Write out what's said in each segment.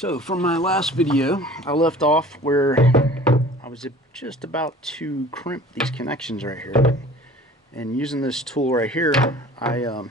So from my last video, I left off where I was just about to crimp these connections right here. And using this tool right here, I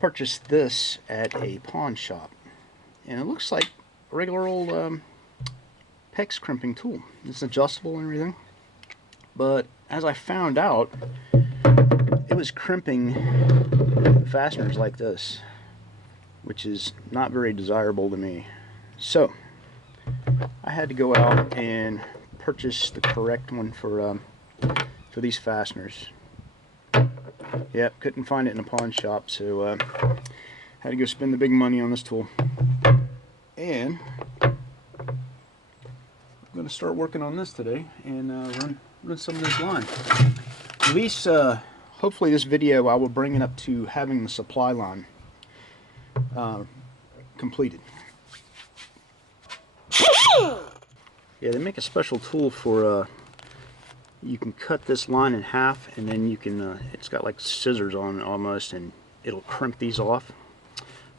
purchased this at a pawn shop. And it looks like a regular old PEX crimping tool. It's adjustable and everything. But as I found out, it was crimping fasteners like this, which is not very desirable to me. So I had to go out and purchase the correct one for these fasteners. Yep, couldn't find it in a pawn shop, so had to go spend the big money on this tool. And I'm going to start working on this today and run some of this line. At least, hopefully this video I will bring it up to having the supply line completed. Yeah, they make a special tool for you can cut this line in half, and then you can it's got like scissors on it almost, and it'll crimp these off.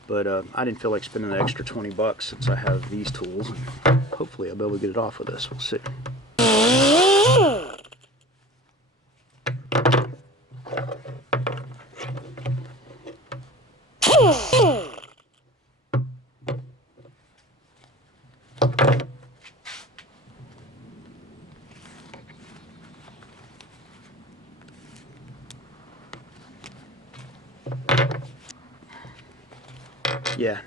But I didn't feel like spending the extra 20 bucks since I have these tools. Hopefully I'll be able to get it off with this. We'll see. Yeah,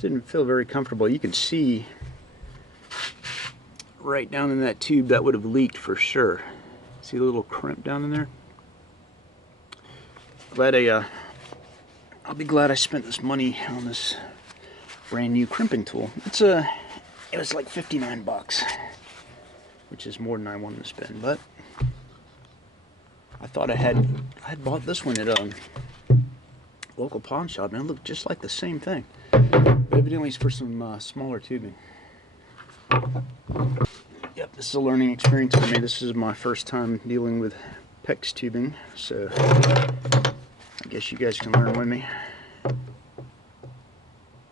didn't feel very comfortable. You can see right down in that tube that would have leaked for sure. See the little crimp down in there? Glad I'll be glad I spent this money on this brand new crimping tool. It was like 59 bucks, which is more than I wanted to spend, but I thought I had bought this one at local pawn shop, and it looked just like the same thing. But evidently it's for some smaller tubing. Yep, this is a learning experience for me. This is my first time dealing with PEX tubing, so I guess you guys can learn with me.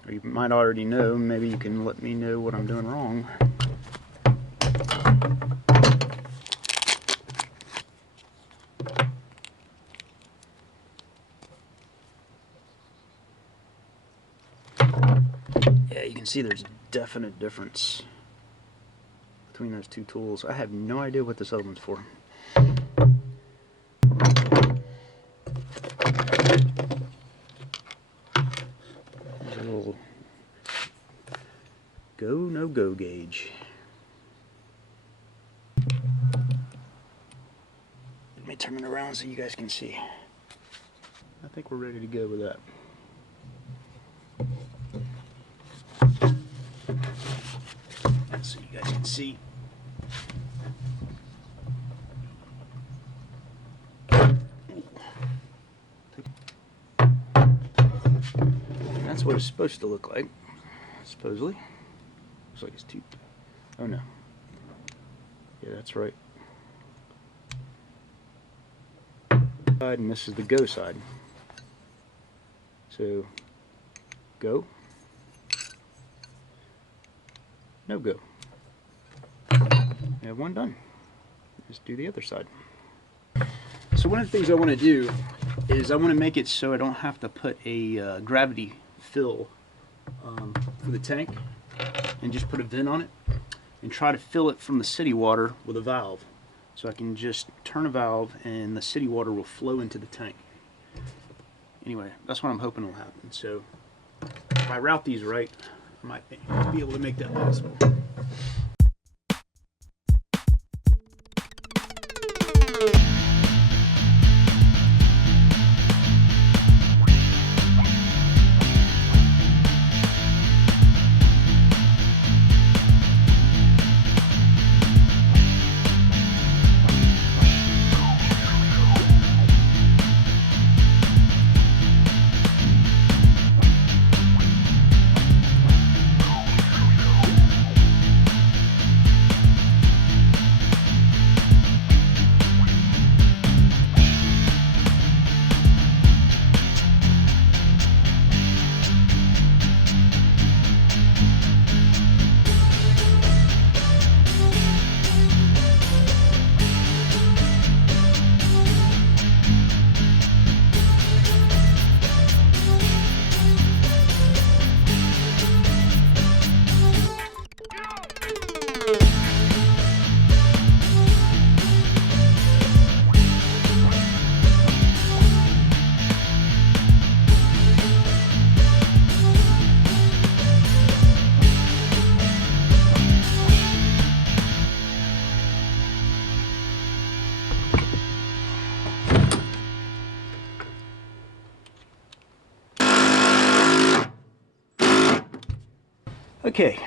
Or you might already know, maybe you can let me know what I'm doing wrong. Yeah, you can see there's a definite difference between those two tools. I have no idea what this other one's for. There's a little go, no go gauge. Let me turn it around so you guys can see. I think we're ready to go with that. So you guys can see. That's what it's supposed to look like, supposedly. Looks like it's too... Oh no. Yeah, that's right. And this is the go side. So, go. No go. We have one done. Let's do the other side. So one of the things I want to do is I want to make it so I don't have to put a gravity fill for the tank and just put a vent on it and try to fill it from the city water with a valve. So I can just turn a valve and the city water will flow into the tank. Anyway, that's what I'm hoping will happen. So if I route these right, I might be able to make that possible. Okay,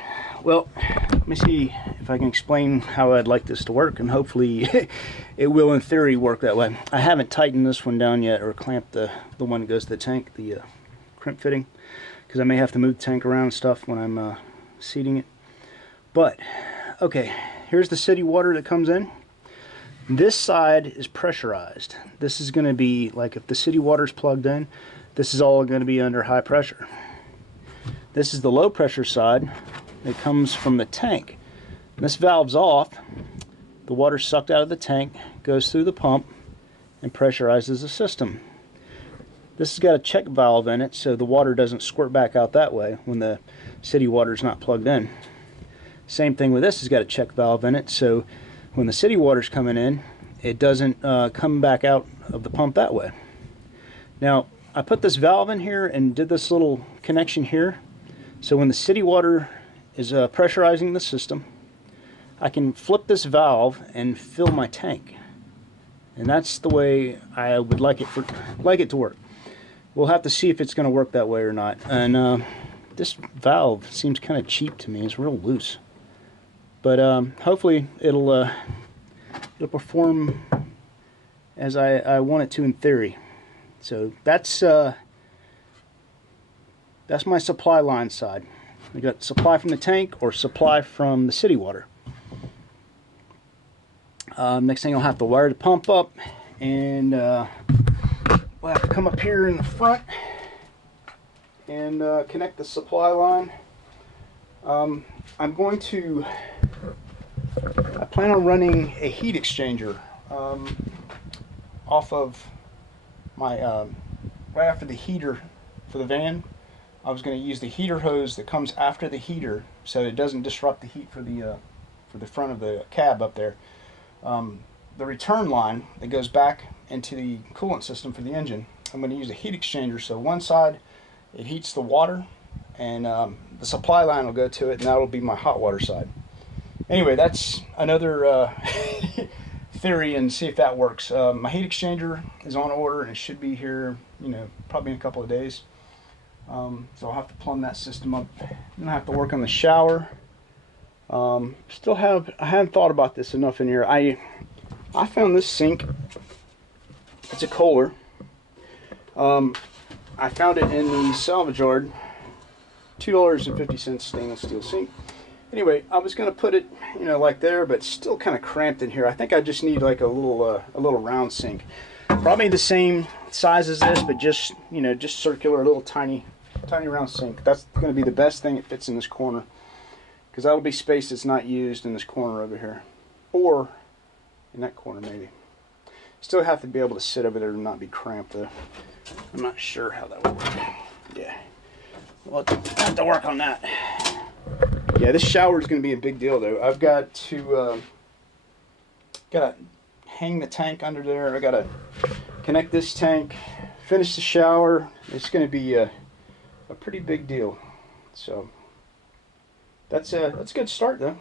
well, let me see if I can explain how I'd like this to work, and hopefully it will in theory work that way. I haven't tightened this one down yet or clamped the one that goes to the tank, the crimp fitting, because I may have to move the tank around and stuff when I'm seating it. But, okay, here's the city water that comes in. This side is pressurized. This is going to be, like if the city water is plugged in, this is all going to be under high pressure. This is the low pressure side. It comes from the tank. When this valve's off, the water sucked out of the tank, goes through the pump, and pressurizes the system. This has got a check valve in it, so the water doesn't squirt back out that way when the city water is not plugged in. Same thing with this, has got a check valve in it, so when the city water's coming in, it doesn't come back out of the pump that way. Now, I put this valve in here and did this little connection here, so when the city water is pressurizing the system, I can flip this valve and fill my tank. And that's the way I would like it to work. We'll have to see if it's going to work that way or not. And this valve seems kind of cheap to me. It's real loose. But hopefully it'll perform as I want it to in theory. So that's my supply line side. We got supply from the tank or supply from the city water. Next thing I'll have to wire the pump up, and we'll have to come up here in the front and connect the supply line. I plan on running a heat exchanger off of my right after the heater for the van. I was going to use the heater hose that comes after the heater so it doesn't disrupt the heat for the front of the cab up there. The return line that goes back into the coolant system for the engine, I'm going to use a heat exchanger, so one side it heats the water and the supply line will go to it, and that'll be my hot water side. Anyway, that's another theory, and see if that works. My heat exchanger is on order and it should be here, probably in a couple of days. So I'll have to plumb that system up. Then I have to work on the shower. I haven't thought about this enough in here. I found this sink. It's a Kohler. I found it in the salvage yard. $2.50 stainless steel sink. Anyway, I was going to put it, like there, but still kind of cramped in here. I think I just need like a little round sink. Probably the same size as this, but just circular, a little tiny round sink. That's going to be the best thing that fits in this corner, because that'll be space that's not used in this corner over here, or in that corner maybe. Still have to be able to sit over there and not be cramped though. I'm not sure how that would work. Yeah, we'll have to work on that. Yeah, this shower is going to be a big deal though. I've got to hang the tank under there. I got to connect this tank, finish the shower. It's going to be a pretty big deal. So that's a good start though.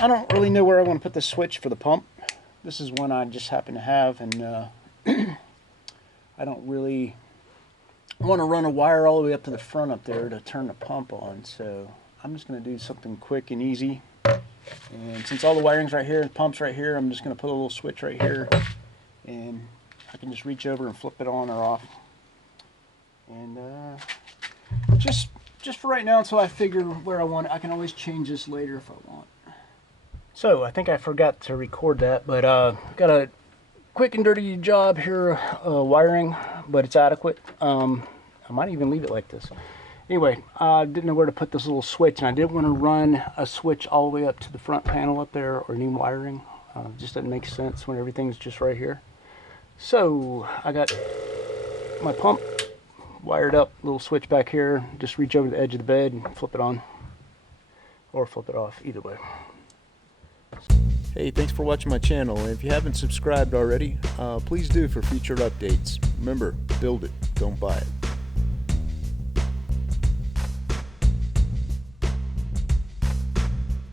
I don't really know where I want to put the switch for the pump. This is one I just happen to have, and I don't really want to run a wire all the way up to the front up there to turn the pump on, so I'm just going to do something quick and easy. And since all the wiring's right here, the pump's right here, I'm just going to put a little switch right here, and I can just reach over and flip it on or off. And just for right now, until I figure where I want it. I can always change this later if I want. So I think I forgot to record that, but got a quick and dirty job here wiring, but it's adequate. I might even leave it like this. Anyway, I didn't know where to put this little switch, and I didn't want to run a switch all the way up to the front panel up there, or any wiring. Just doesn't make sense when everything's just right here. So I got my pump wired up, little switch back here. Just reach over the edge of the bed and flip it on, or flip it off, either way. Hey, thanks for watching my channel, and if you haven't subscribed already, please do for future updates. Remember, build it, don't buy it.